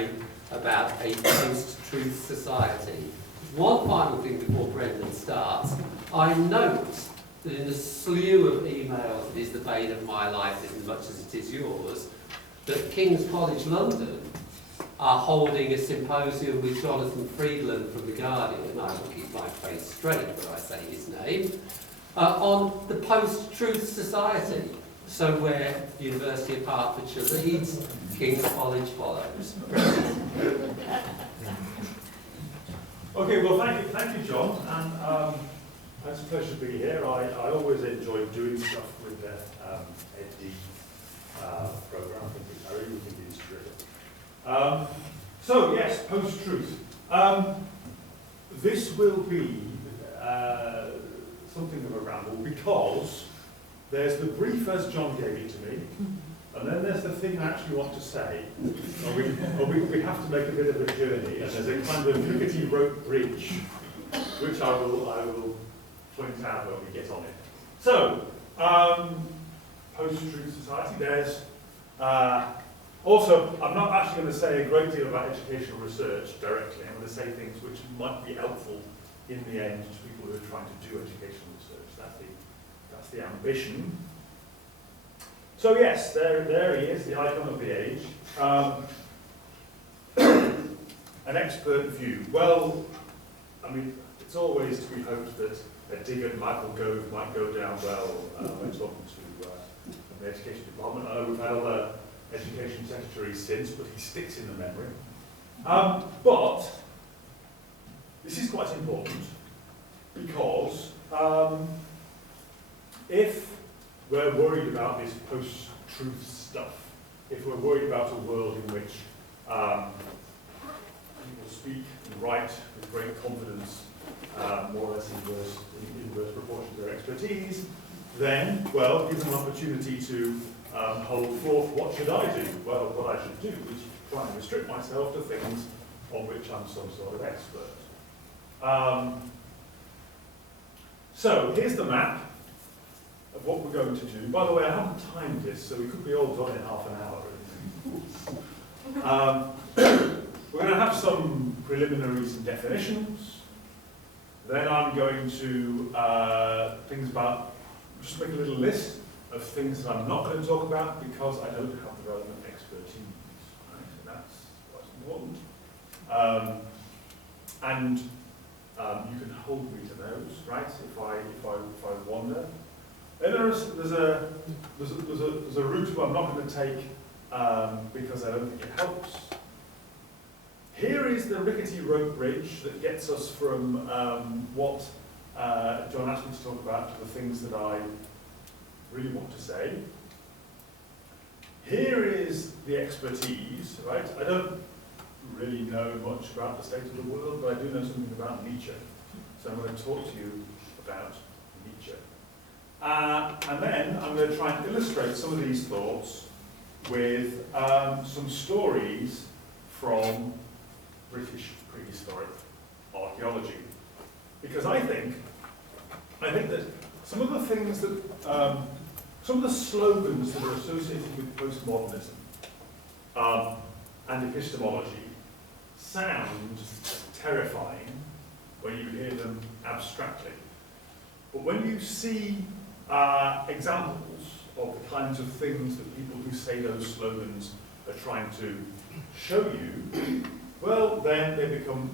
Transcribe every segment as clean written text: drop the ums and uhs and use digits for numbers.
worry about a post-truth society. One final thing before Brendan starts. I note that in a slew of emails that is the bane of my life as much as it is yours, that King's College London are holding a symposium with Jonathan Freedland from The Guardian, I will keep my face straight when I say his name, on the post-truth society. So where the University of Hertfordshire leads, King's College follows. Okay, well thank you John, and it's a pleasure to be here. I always enjoy doing stuff with the EdD programme. I really think it's terrific. So yes, post-truth. This will be something of a ramble because there's the brief as John gave it to me, and then there's the thing I actually want to say. We have to make a bit of a journey, and there's a kind of rickety rope bridge, which I will point out when we get on it. So, post-truth society, there's also, I'm not actually going to say a great deal about educational research directly. I'm going to say things which might be helpful in the end to people who are trying to do educational research. That's the ambition. So yes, there he is, the icon of the age. An expert view. Well, I mean, it's always to be hoped that a dig at Michael Gove might go down well when talking to the education department. I know we've had other education secretaries since, but he sticks in the memory. But this is quite important because if we're worried about this post-truth stuff, if we're worried about a world in which people speak and write with great confidence, more or less inverse proportion to their expertise, then, well, given an opportunity to hold forth, what should I do? Well, what I should do is try and restrict myself to things on which I'm some sort of expert. So, here's the map of what we're going to do. By the way, I haven't timed this, so we could be all done in half an hour. We're going to have some preliminaries and definitions. Then I'm going to things about, just make a little list of things that I'm not going to talk about because I don't have the relevant expertise. Right? So that's important. And you can hold me to those, right? If I wander. Then there's a route I'm not going to take because I don't think it helps. Here is the rickety rope bridge that gets us from what John asked me to talk about to the things that I really want to say. Here is the expertise, right? I don't really know much about the state of the world, but I do know something about Nietzsche. So I'm going to talk to you about Nietzsche. And then I'm going to try and illustrate some of these thoughts with some stories from British prehistoric archaeology. Because I think that some of the things that, some of the slogans that are associated with postmodernism and epistemology sound terrifying when you hear them abstractly. But when you see examples of the kinds of things that people who say those slogans are trying to show you, well, then they become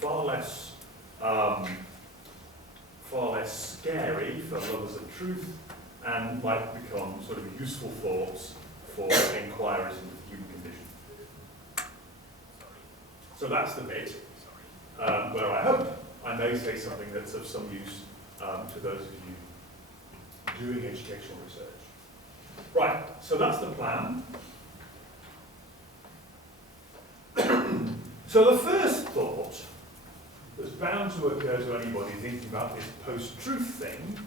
far less scary for lovers of truth and might become sort of useful thoughts for inquiries into the human condition. So that's the bit where I hope I may say something that's of some use to those of you doing educational research. Right, so that's the plan. So the first thought that's bound to occur to anybody thinking about this post-truth thing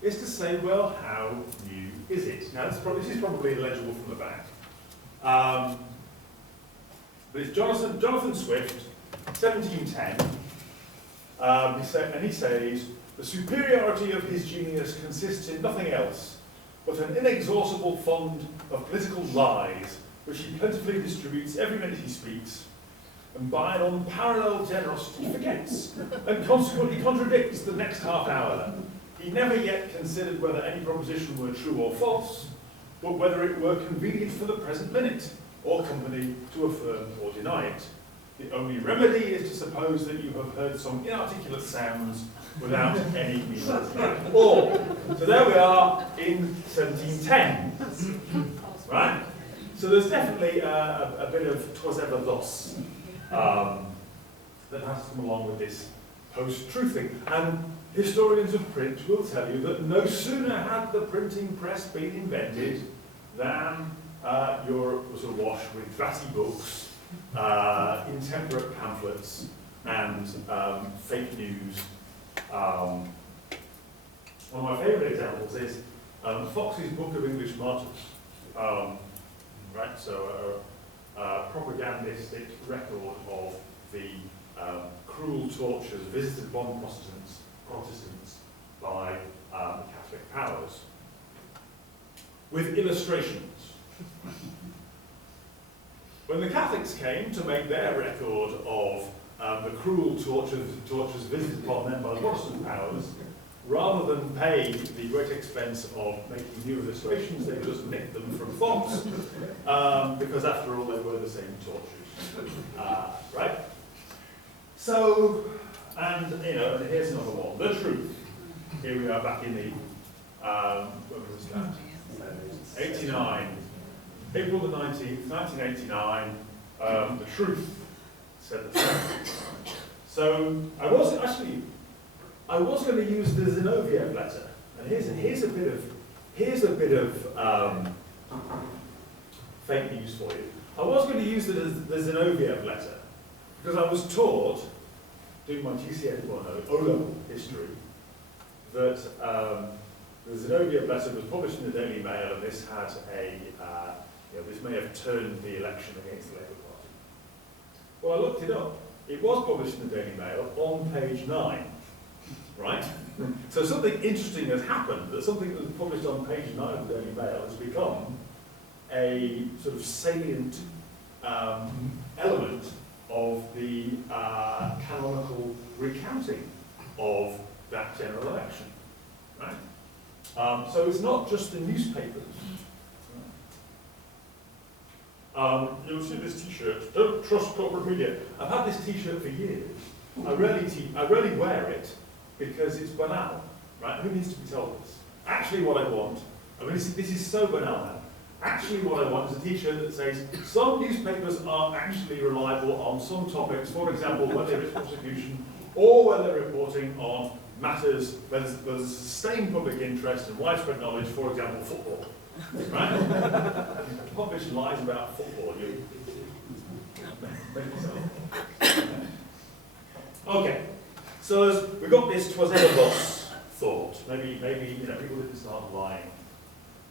is to say, well, how new is it? Now, this is probably illegible from the back. But it's Jonathan Swift, 1710. And he says, the superiority of his genius consists in nothing else but an inexhaustible fund of political lies, which he plentifully distributes every minute he speaks, and by an unparalleled generosity forgets, and consequently contradicts the next half hour. He never yet considered whether any proposition were true or false, but whether it were convenient for the present minute, or company to affirm or deny it. The only remedy is to suppose that you have heard some inarticulate sounds without any meaning. Or, so there we are in 1710, right? So there's definitely a bit of 'twas ever thus that has to come along with this post-truthing. And historians of print will tell you that no sooner had the printing press been invented than Europe was awash with ratty books, intemperate pamphlets, and fake news. One of my favourite examples is Fox's Book of English Martyrs. Right, so a propagandistic record of the cruel tortures visited upon Protestants by the Catholic powers, with illustrations. When the Catholics came to make their record of the cruel tortures visited upon them by the Protestant powers, rather than pay the great expense of making new illustrations, they just nicked them from Fox, because after all they were the same tortures. Right? So, and and here's another one. The Truth. Here we are back in the, when was that? 89. April the 19th, 1989, The Truth said the same. So I was going to use the Zinoviev letter, and here's a bit of fake news for you. I was going to use the Zinoviev letter because I was taught, doing my GCSE O-level history, that the Zinoviev letter was published in the Daily Mail, and this had this may have turned the election against the Labour Party. Well, I looked it up. It was published in the Daily Mail on page 9, right? So something interesting has happened, that something that was published on page 9 of the Daily Mail has become a sort of salient element of the canonical recounting of that general election, right? So it's not just the newspapers. You'll see this T-shirt. Don't trust corporate media. I've had this T-shirt for years. I rarely wear it because it's banal, right? Who needs to be told this? Actually, what I want, this is so banal now. Actually, what I want is a T-shirt that says some newspapers are actually reliable on some topics. For example, whether it's prosecution or whether reporting on matters where there's sustained public interest and widespread knowledge. For example, football. Right? If you publish lies about football, you make yourself. Okay, so we've got this "'twas ever thus" thought. Maybe people didn't start lying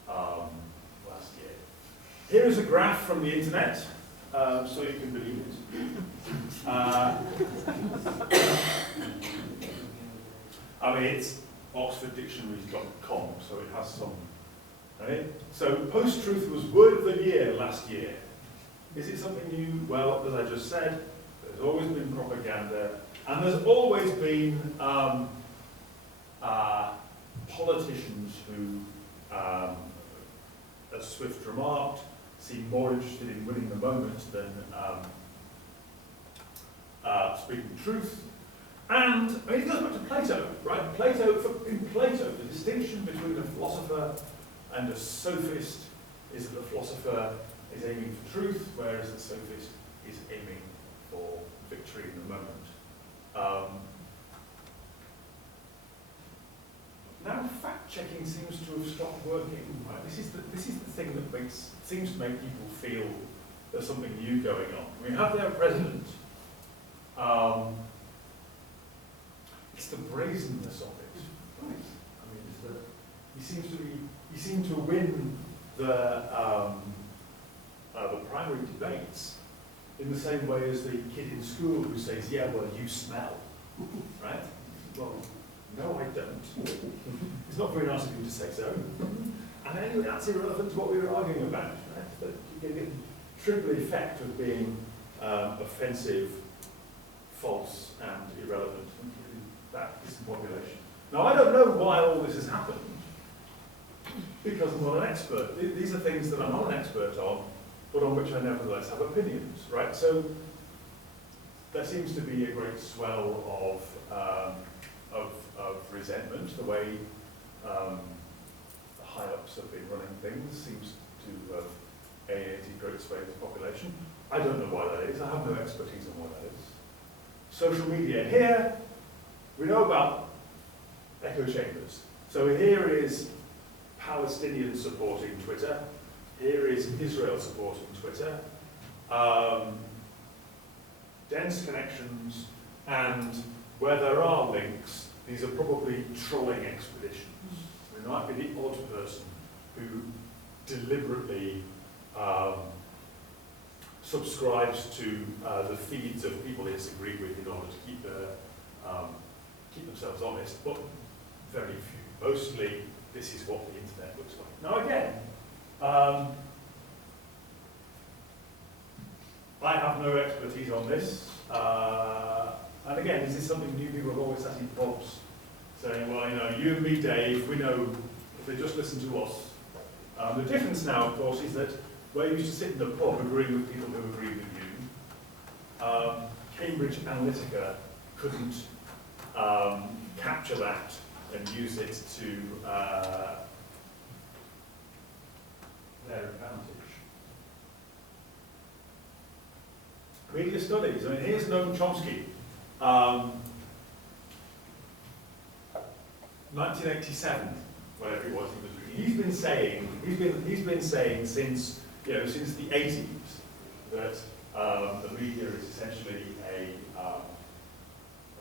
last year. Here is a graph from the internet, so you can believe it. It's oxforddictionaries.com, so it has some. Right? So post-truth was word of the year last year. Is it something new? Well, as I just said, there's always been propaganda, and there's always been politicians who, as Swift remarked, seem more interested in winning the moment than speaking truth. And it goes back to Plato, right? In Plato, the distinction between a philosopher and a sophist is that the philosopher is aiming for truth, whereas the sophist is aiming for victory in the moment. Now fact-checking seems to have stopped working. Right? This is the thing that seems to make people feel there's something new going on. We have their president. It's the brazenness of it. Right. He seemed to win the primary debates in the same way as the kid in school who says, "Yeah, well, you smell," right? Well, no, I don't. It's not very nice of you to say so. And anyway, that's irrelevant to what we were arguing about, right? But triple effect of being offensive, false, and irrelevant, including that discombobulation. Now, I don't know why all this has happened, because I'm not an expert. These are things that I'm not an expert on, but on which I nevertheless have opinions, right? So there seems to be a great swell of resentment. The way the high-ups have been running things seems to have alienated great swathes of the population. I don't know why that is. I have no expertise on why that is. Social media here, we know about echo chambers. So here is Palestinians supporting Twitter. Here is Israel supporting Twitter. Dense connections, and where there are links, these are probably trolling expeditions. There might be the odd person who deliberately subscribes to the feeds of people they disagree with in order to keep themselves honest, but very few. Mostly, this is what the internet looks like. Now again, I have no expertise on this, and again, this is something new people have always sat in pubs saying, well, you know, you and me, Dave, we know if they just listen to us. The difference now, of course, is that where you used to sit in the pub agreeing with people who agree with you, Cambridge Analytica couldn't capture that and use it to their advantage. Media studies. I mean, here's Noam Chomsky. 1987, whatever it was he was reading. He's been saying since the 80s that the media is essentially a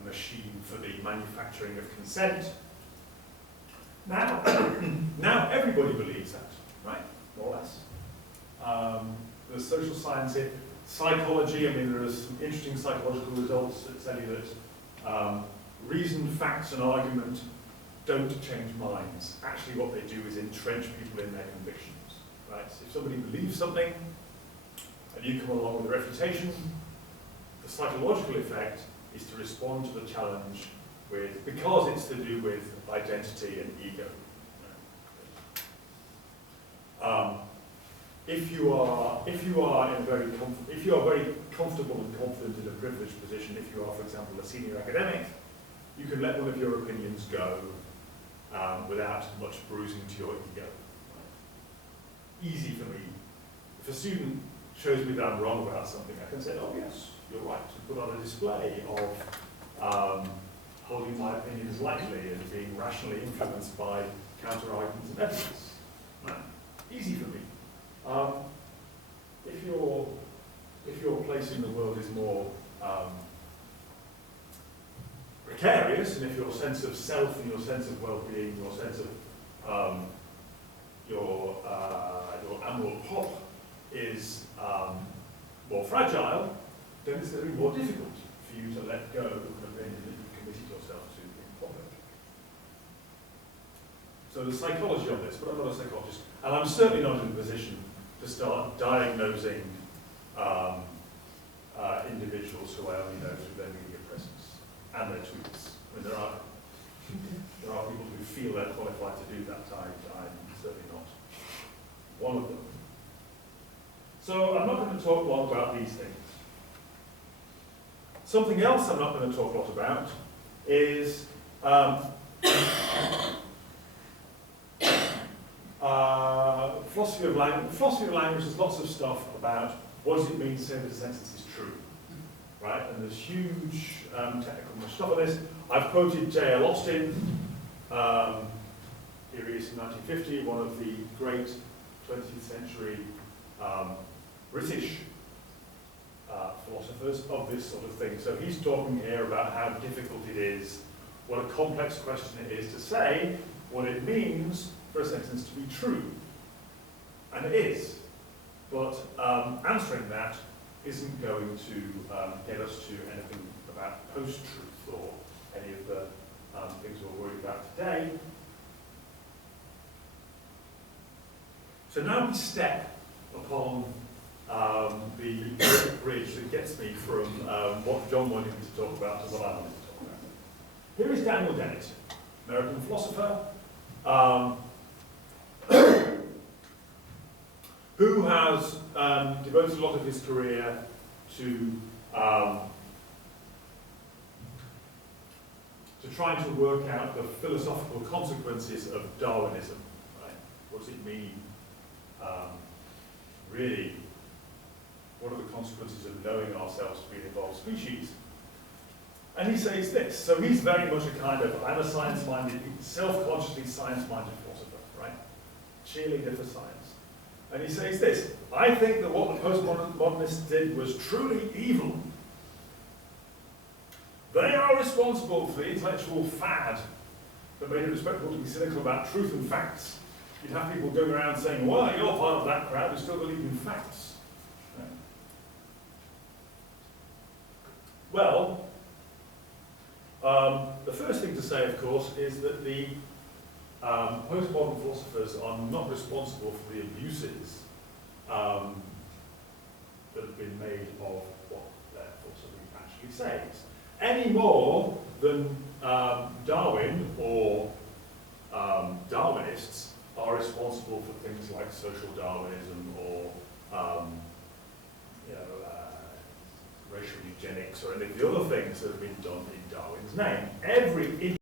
machine for the manufacturing of consent. Now, now everybody believes that, right? More or less. The social sciences, psychology, I mean, there are some interesting psychological results that tell you that reason, facts, and argument don't change minds. Actually, what they do is entrench people in their convictions, right? So if somebody believes something, and you come along with a refutation, the psychological effect is to respond to the challenge with, because it's to do with identity and ego. If you are very comfortable and confident in a privileged position, if you are, for example, a senior academic, you can let one of your opinions go without much bruising to your ego. Easy for me. If a student shows me that I'm wrong about something, I can say, oh yes, you're right, to put on a display of holding my opinions lightly and being rationally influenced by counter-arguments and evidence. Right. Easy for me. If your place in the world is more precarious, and if your sense of self and your sense of well-being, your sense of your amour propre is more fragile, then it's going to be more difficult for you to let go of an opinion that you've committed yourself to in public. So the psychology on this, but I'm not a psychologist, and I'm certainly not in a position to start diagnosing individuals who I only know through their media presence and their tweets. I mean, there are people who feel they're qualified to do that. I'm certainly not one of them. So I'm not going to talk long about these things. Something else I'm not going to talk a lot about is philosophy of language. Philosophy of language has lots of stuff about what does it mean to say that a sentence is true, right? And there's huge technical stuff on this. I've quoted J.L. Austin. Here he is in 1950, one of the great 20th century British philosophers of this sort of thing. So he's talking here about how difficult it is, what a complex question it is to say what it means for a sentence to be true. And it is. But answering that isn't going to get us to anything about post-truth or any of the things we're worried about today. So now we step upon the bridge that gets me from what John wanted me to talk about to what I wanted to talk about. Here is Daniel Dennett, American philosopher, who has devoted a lot of his career to trying to work out the philosophical consequences of Darwinism. Right? What does it mean? Really, what are the consequences of knowing ourselves to be an evolved species? And he says this. So he's very much a kind of, I'm a science-minded, self-consciously science-minded philosopher, right? Cheerleader for science. And he says this: I think that what the postmodernists did was truly evil. They are responsible for the intellectual fad that made it respectable to be cynical about truth and facts. You'd have people going around saying, well, you're part of that crowd who still believe in facts. Right? Well, the first thing to say, of course, is that the postmodern philosophers are not responsible for the abuses that have been made of what their philosophy actually says, any more than Darwin or Darwinists are responsible for things like social Darwinism or racial eugenics or any of the other things that have been done in Darwin's name. Every